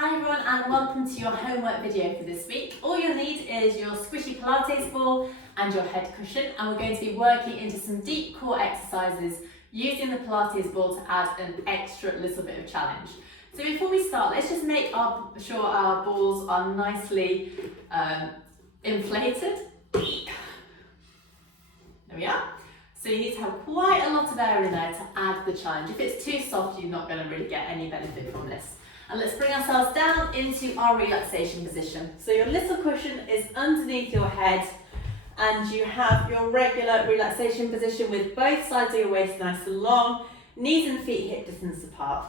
Hi everyone and welcome to your homework video for this week. All you'll need is your squishy Pilates ball and your head cushion, and we're going to be working into some deep core exercises using the Pilates ball to add an extra little bit of challenge. So before we start, let's just make sure our balls are nicely inflated. There we are. So you need to have quite a lot of air in there to add the challenge. If it's too soft, you're not going to really get any benefit from this. And let's bring ourselves down into our relaxation position. So your little cushion is underneath your head and you have your regular relaxation position with both sides of your waist nice and long, knees and feet hip distance apart.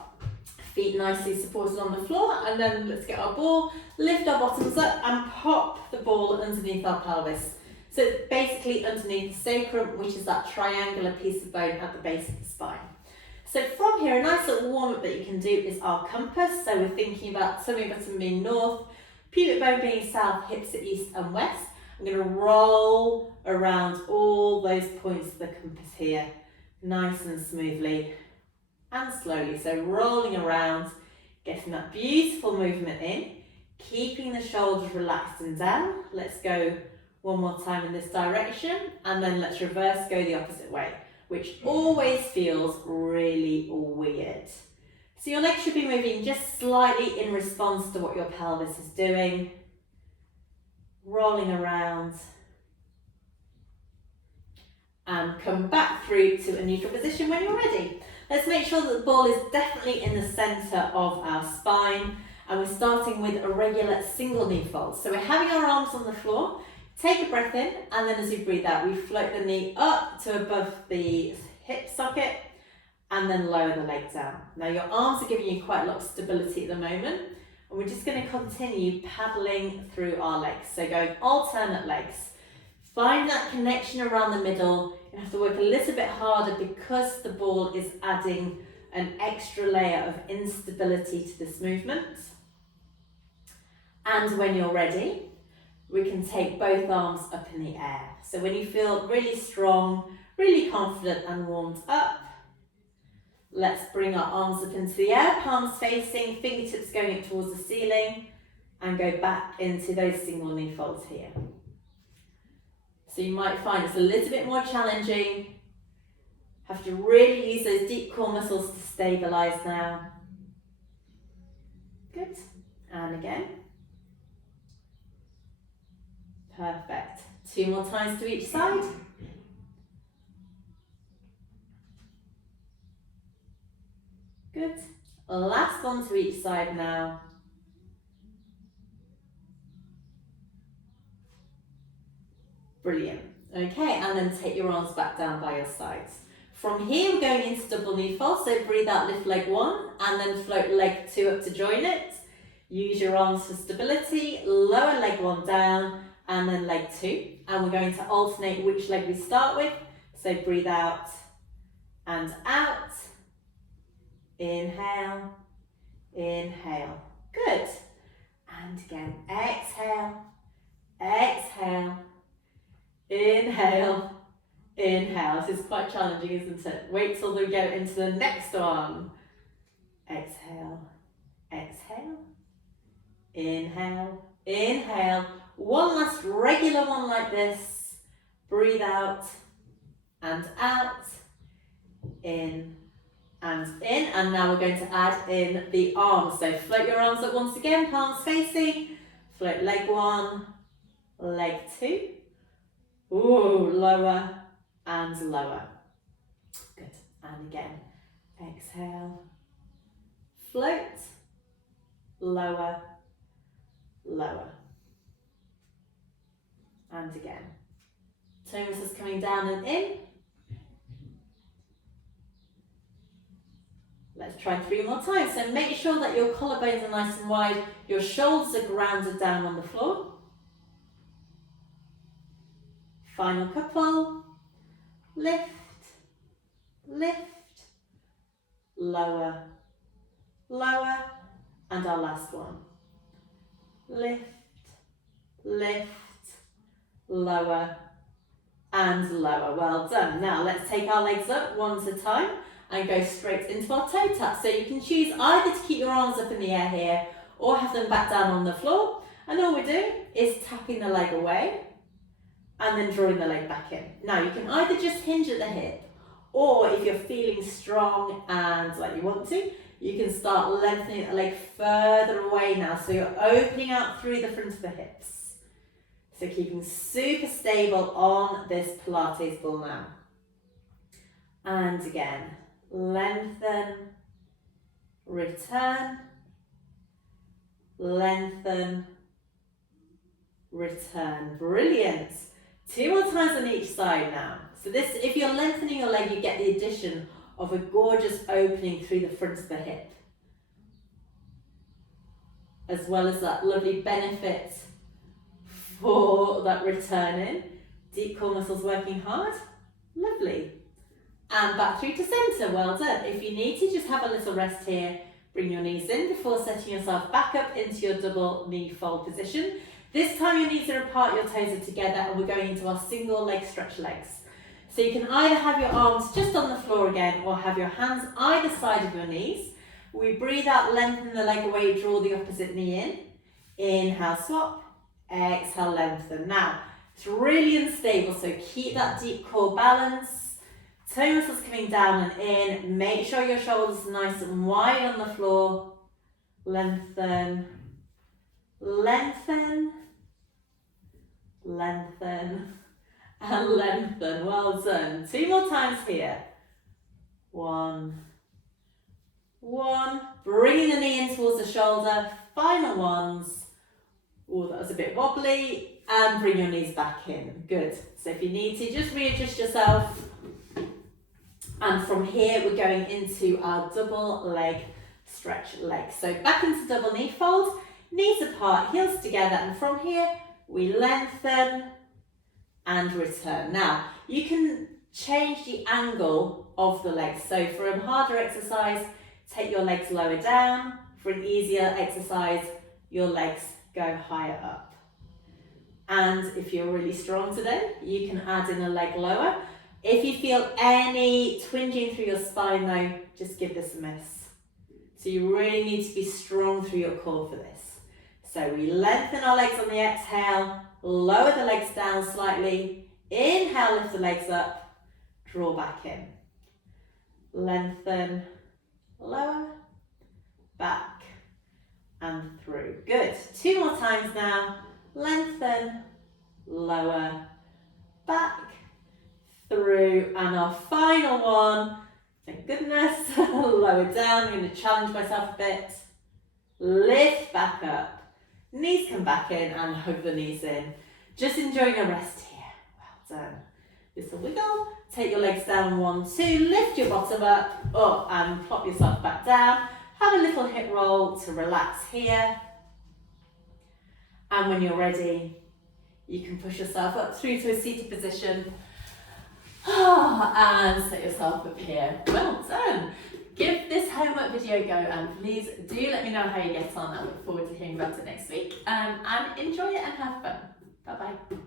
Feet nicely supported on the floor, and then let's get our ball, lift our bottoms up and pop the ball underneath our pelvis. So it's basically underneath the sacrum, which is that triangular piece of bone at the base of the spine. So from here, a nice little warm-up that you can do is our compass. So we're thinking about tummy button being north, pubic bone being south, hips are east and west. I'm going to roll around all those points of the compass here, nice and smoothly and slowly. So rolling around, getting that beautiful movement in, keeping the shoulders relaxed and down. Let's go one more time in this direction, and then let's reverse, go the opposite way, which always feels really weird. So your legs should be moving just slightly in response to what your pelvis is doing. Rolling around. And come back through to a neutral position when you're ready. Let's make sure that the ball is definitely in the centre of our spine, and we're starting with a regular single knee fold. So we're having our arms on the floor. Take a breath in, and then as you breathe out, we float the knee up to above the hip socket and then lower the leg down. Now your arms are giving you quite a lot of stability at the moment, and we're just going to continue paddling through our legs. So going alternate legs. Find that connection around the middle. You have to work a little bit harder because the ball is adding an extra layer of instability to this movement. And when you're ready, we can take both arms up in the air. So when you feel really strong, really confident and warmed up, let's bring our arms up into the air, palms facing, fingertips going up towards the ceiling, and go back into those single knee folds here. So you might find it's a little bit more challenging. Have to really use those deep core muscles to stabilize now. Good. And again. Perfect. 2 more times to each side. Good. Last one to each side now. Brilliant. Okay, and then take your arms back down by your sides. From here, we're going into double knee fold. So breathe out, lift leg 1, and then float leg 2 up to join it. Use your arms for stability. Lower leg 1 down, and then leg 2, and we're going to alternate which leg we start with. So breathe out and out, inhale, inhale, good, and again, exhale, exhale, inhale, inhale. This is quite challenging, isn't it? Wait till we go into the next one. Exhale, exhale, inhale, inhale. One last regular one like this. Breathe out and out, in and in. And now we're going to add in the arms. So float your arms up once again, palms facing. Float leg 1, leg 2. Ooh, lower and lower. Good. And again, exhale, float, lower, lower. And again. Tonus is coming down and in. Let's try 3 more times. So make sure that your collarbones are nice and wide, your shoulders are grounded down on the floor. Final couple. Lift, lift, lower, lower, and our last one. Lift, lift, lower and lower. Well done. Now let's take our legs up one at a time and go straight into our toe tap. So you can choose either to keep your arms up in the air here or have them back down on the floor. And all we're doing is tapping the leg away and then drawing the leg back in. Now you can either just hinge at the hip, or if you're feeling strong and like you want to, you can start lengthening the leg further away now. So you're opening out through the front of the hips. So keeping super stable on this Pilates ball now. And again, lengthen, return, lengthen, return. Brilliant. 2 more times on each side now. So this, if you're lengthening your leg, you get the addition of a gorgeous opening through the front of the hip, as well as that lovely benefit for that return in. Deep core muscles working hard. Lovely. And back through to centre. Well done. If you need to, just have a little rest here. Bring your knees in before setting yourself back up into your double knee fold position. This time your knees are apart, your toes are together, and we're going into our single leg stretch legs. So you can either have your arms just on the floor again, or have your hands either side of your knees. We breathe out, lengthen the leg away, draw the opposite knee in. Inhale, swap. Exhale, lengthen. Now, it's really unstable, so keep that deep core balance. Toe muscles coming down and in. Make sure your shoulders are nice and wide on the floor. Lengthen. Lengthen. Lengthen. And lengthen. Well done. 2 more times here. 1. Bringing the knee in towards the shoulder. Final ones. Oh, that was a bit wobbly. And bring your knees back in. Good. So if you need to, just readjust yourself. And from here, we're going into our double leg stretch legs. So back into double knee fold. Knees apart, heels together. And from here, we lengthen and return. Now, you can change the angle of the legs. So for a harder exercise, take your legs lower down. For an easier exercise, your legs go higher up. And if you're really strong today, you can add in a leg lower. If you feel any twinging through your spine though, just give this a miss. So you really need to be strong through your core for this. So we lengthen our legs on the exhale, lower the legs down slightly, inhale, lift the legs up, draw back in. Lengthen, lower, back, and through. Good. 2 more times now. Lengthen, lower, back, through, and our final one. Thank goodness. Lower down. I'm going to challenge myself a bit. Lift back up. Knees come back in and hug the knees in. Just enjoying a rest here. Well done. Just a wiggle. Take your legs down. 1, 2. Lift your bottom up, and plop yourself back down. Have a little hip roll to relax here. And when you're ready, you can push yourself up through to a seated position. And set yourself up here. Well done. Give this homework video a go, and please do let me know how you get on. I look forward to hearing about it next week. And enjoy it and have fun. Bye bye.